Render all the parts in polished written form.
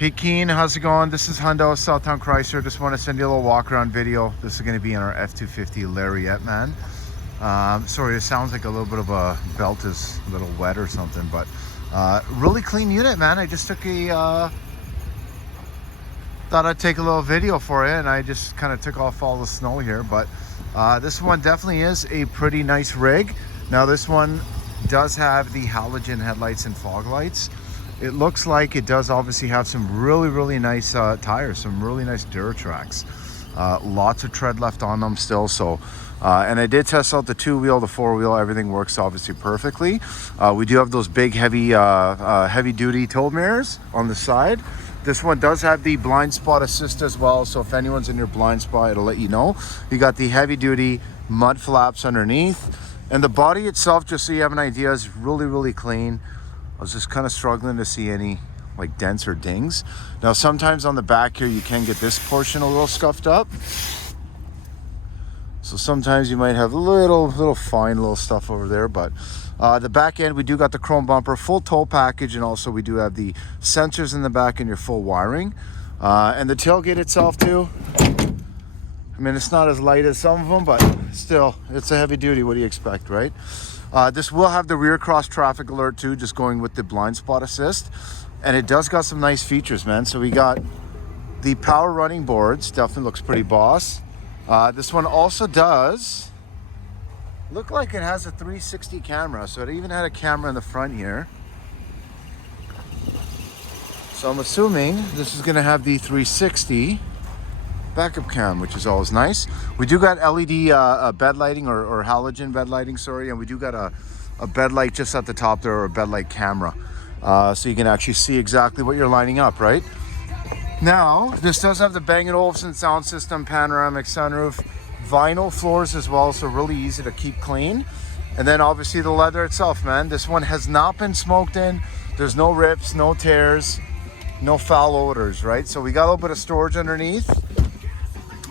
Hey Cian, how's it going? This is Hundo, Southtown Chrysler. Just want to send you a little walk around video. This is going to be in our F-250 Lariat, man. Sorry, it sounds like a little bit of a belt is a little wet or something, but really clean unit, man. I just took a, thought I'd take a little video for you, and I just kind of took off all the snow here, but this one definitely is a pretty nice rig. Now this one does have the halogen headlights and fog lights. It looks like it does obviously have some really nice tires, some really nice Duratrax. Lots of tread left on them still. So, and I did test out the 2-wheel, the 4-wheel. Everything works obviously perfectly. We do have those big heavy duty tow mirrors on the side. This one does have the blind spot assist as well. So if anyone's in your blind spot, it'll let you know. You got the heavy duty mud flaps underneath, and the body itself, just so you have an idea, is really clean. I was just kind of struggling to see any like dents or dings. Now sometimes on the back here you can get this portion a little scuffed up, so sometimes you might have little fine little stuff over there, but the back end we do got the chrome bumper, full tow package, and also we do have the sensors in the back and your full wiring, and the tailgate itself too. I mean, it's not as light as some of them, but still, it's a heavy duty. What do you expect, right? This will have the rear cross traffic alert too, just going with the blind spot assist. And it does got some nice features, man. So we got the power running boards, definitely looks pretty boss. This one also does look like it has a 360 camera. So it even had a camera in the front here. So I'm assuming this is gonna have the 360 backup cam, which is always nice. We do got LED bed lighting or halogen bed lighting, sorry, and we do got a bed light just at the top there, or a bed light camera, so you can actually see exactly what you're lining up, right? Now, this does have the Bang & Olufsen sound system, panoramic sunroof, vinyl floors as well, so really easy to keep clean. And then obviously the leather itself, man. This one has not been smoked in. There's no rips, no tears, no foul odors, right? So we got a little bit of storage underneath.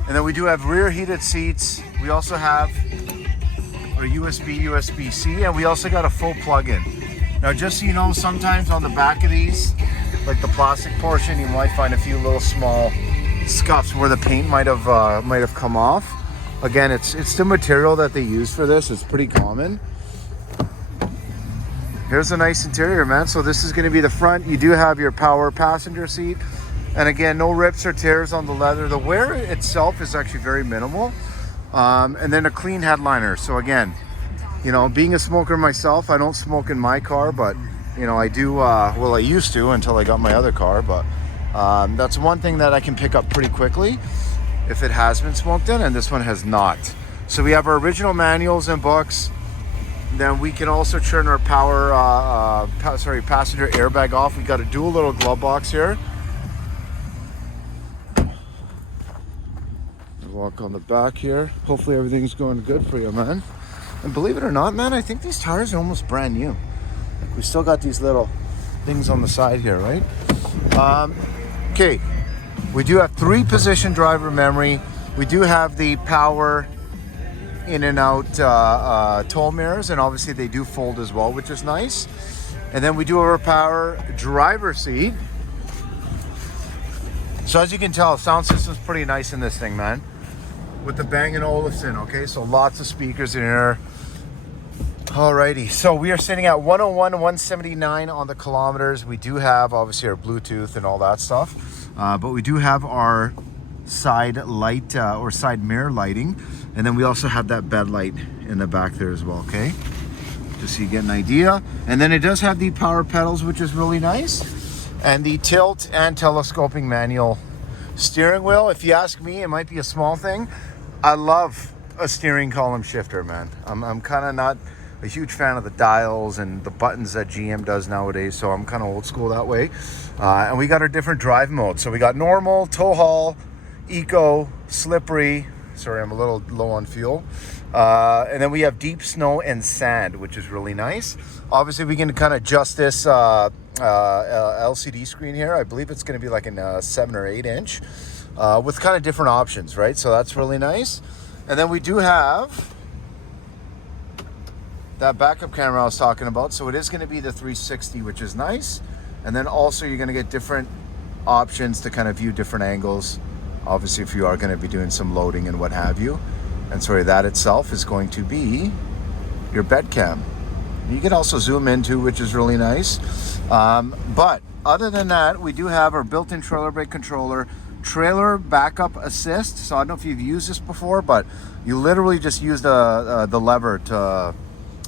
And then we do have rear heated seats. We also have our USB-C, and we also got a full plug-in. Now, just so you know, sometimes on the back of these, like the plastic portion, you might find a few little small scuffs where the paint might have come off. Again, it's the material that they use for this. It's pretty common. Here's a nice interior, man. So this is going to be the front. You do have your power passenger seat. And again, no rips or tears on the leather. The wear itself is actually very minimal. And then a clean headliner. So again, you know, being a smoker myself, I don't smoke in my car, but you know, I do, well, I used to until I got my other car, but that's one thing that I can pick up pretty quickly if it has been smoked in, and this one has not. So we have our original manuals and books. Then we can also turn our passenger airbag off. We got a dual little glove box here. Walk on the back here. Hopefully everything's going good for you, man. And believe it or not, man, I think these tires are almost brand new. Like, we still got these little things on the side here, right? Okay, we do have 3-position driver memory. We do have the power in and out tow mirrors, and obviously they do fold as well, which is nice. And then we do have our power driver seat. So as you can tell, sound system's pretty nice in this thing, man. With the Bang & Olufsen, okay? So lots of speakers in here. Alrighty, so we are sitting at 101, 179 on the kilometers. We do have obviously our Bluetooth and all that stuff, but we do have our side light or side mirror lighting, and then we also have that bed light in the back there as well, okay? Just so you get an idea. And then it does have the power pedals, which is really nice, and the tilt and telescoping manual steering wheel. If you ask me, it might be a small thing. I love a steering column shifter, man. I'm kind of not a huge fan of the dials and the buttons that GM does nowadays, so I'm kind of old school that way. And we got our different drive modes. So we got normal, tow haul, eco, slippery. Sorry, I'm a little low on fuel. And then we have deep snow and sand, which is really nice. Obviously, we can kind of adjust this LCD screen here. I believe it's going to be like a 7 or 8 inch with kind of different options, right? So that's really nice. And then we do have that backup camera I was talking about. So it is going to be the 360, which is nice. And then also you're going to get different options to kind of view different angles. Obviously, if you are going to be doing some loading and what have you. And sorry, that itself is going to be your bed cam. You can also zoom into, which is really nice. But other than that, we do have our built-in trailer brake controller, trailer backup assist. So I don't know if you've used this before, but you literally just use the lever to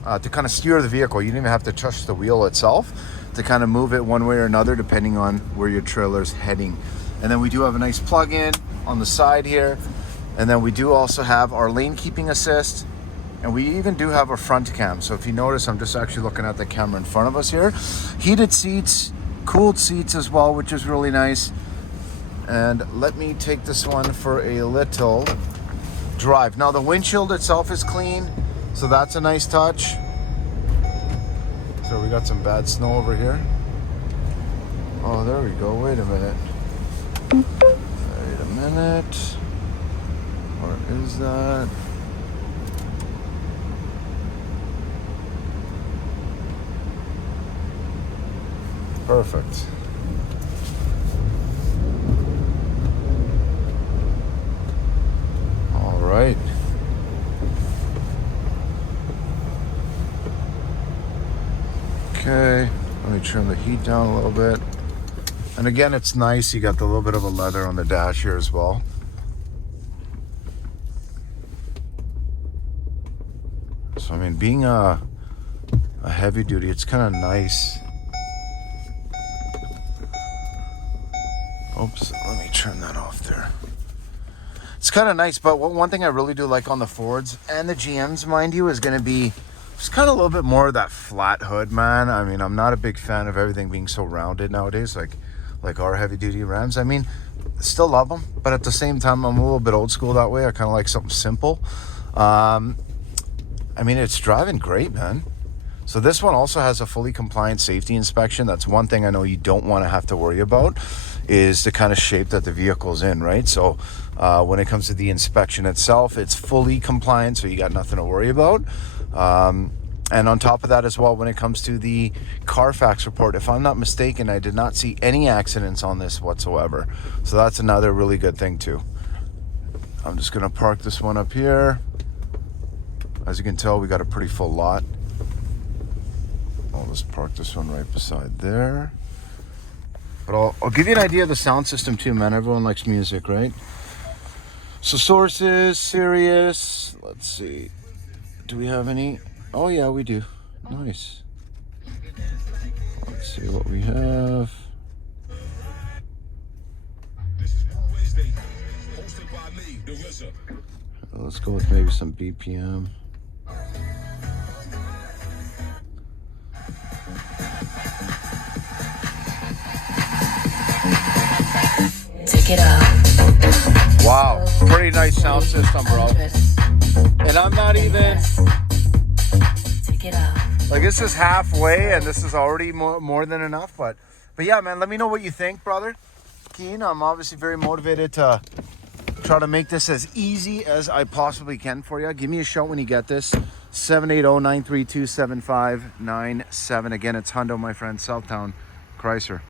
kind of steer the vehicle. You don't even have to touch the wheel itself to kind of move it one way or another, depending on where your trailer's heading. And then we do have a nice plug-in on the side here. And then we do also have our lane keeping assist. And we even do have a front cam. So if you notice, I'm just actually looking at the camera in front of us here. Heated seats, cooled seats as well, which is really nice. And let me take this one for a little drive. Now the windshield itself is clean, so that's a nice touch. So we got some bad snow over here. Oh, there we go. Wait a minute. Wait a minute. Where is that? Perfect. All right. Okay, let me trim the heat down a little bit. And again, it's nice. You got the little bit of a leather on the dash here as well. So I mean, being a heavy duty, it's kind of nice. Oops, let me turn that off there. It's kind of nice, but one thing I really do like on the Fords and the GMs, mind you, is going to be just kind of a little bit more of that flat hood, man. I mean, I'm not a big fan of everything being so rounded nowadays, like our heavy duty Rams. I mean, still love them, but at the same time, I'm a little bit old school that way. I kind of like something simple. I mean, it's driving great, man. So this one also has a fully compliant safety inspection. That's one thing I know you don't want to have to worry about, is the kind of shape that the vehicle's in, right? So when it comes to the inspection itself, it's fully compliant, so you got nothing to worry about. And on top of that as well, when it comes to the Carfax report, if I'm not mistaken, I did not see any accidents on this whatsoever. So that's another really good thing too. I'm just gonna park this one up here. As you can tell, we got a pretty full lot. I'll just park this one right beside there. But I'll give you an idea of the sound system too, man. Everyone likes music, right? So sources, Sirius, let's see. Do we have any? Oh yeah, we do. Nice. Let's see what we have. Let's go with maybe some BPM. Take it out. Wow, pretty nice sound system, bro. And I'm not even, like, this is halfway and this is already more than enough, but yeah, man, let me know what you think, brother. Cian, I'm obviously very motivated to try to make this as easy as I possibly can for you. Give me a shout when you get this. 780-932-7597. Again, it's Hundo, my friend, Southtown Chrysler.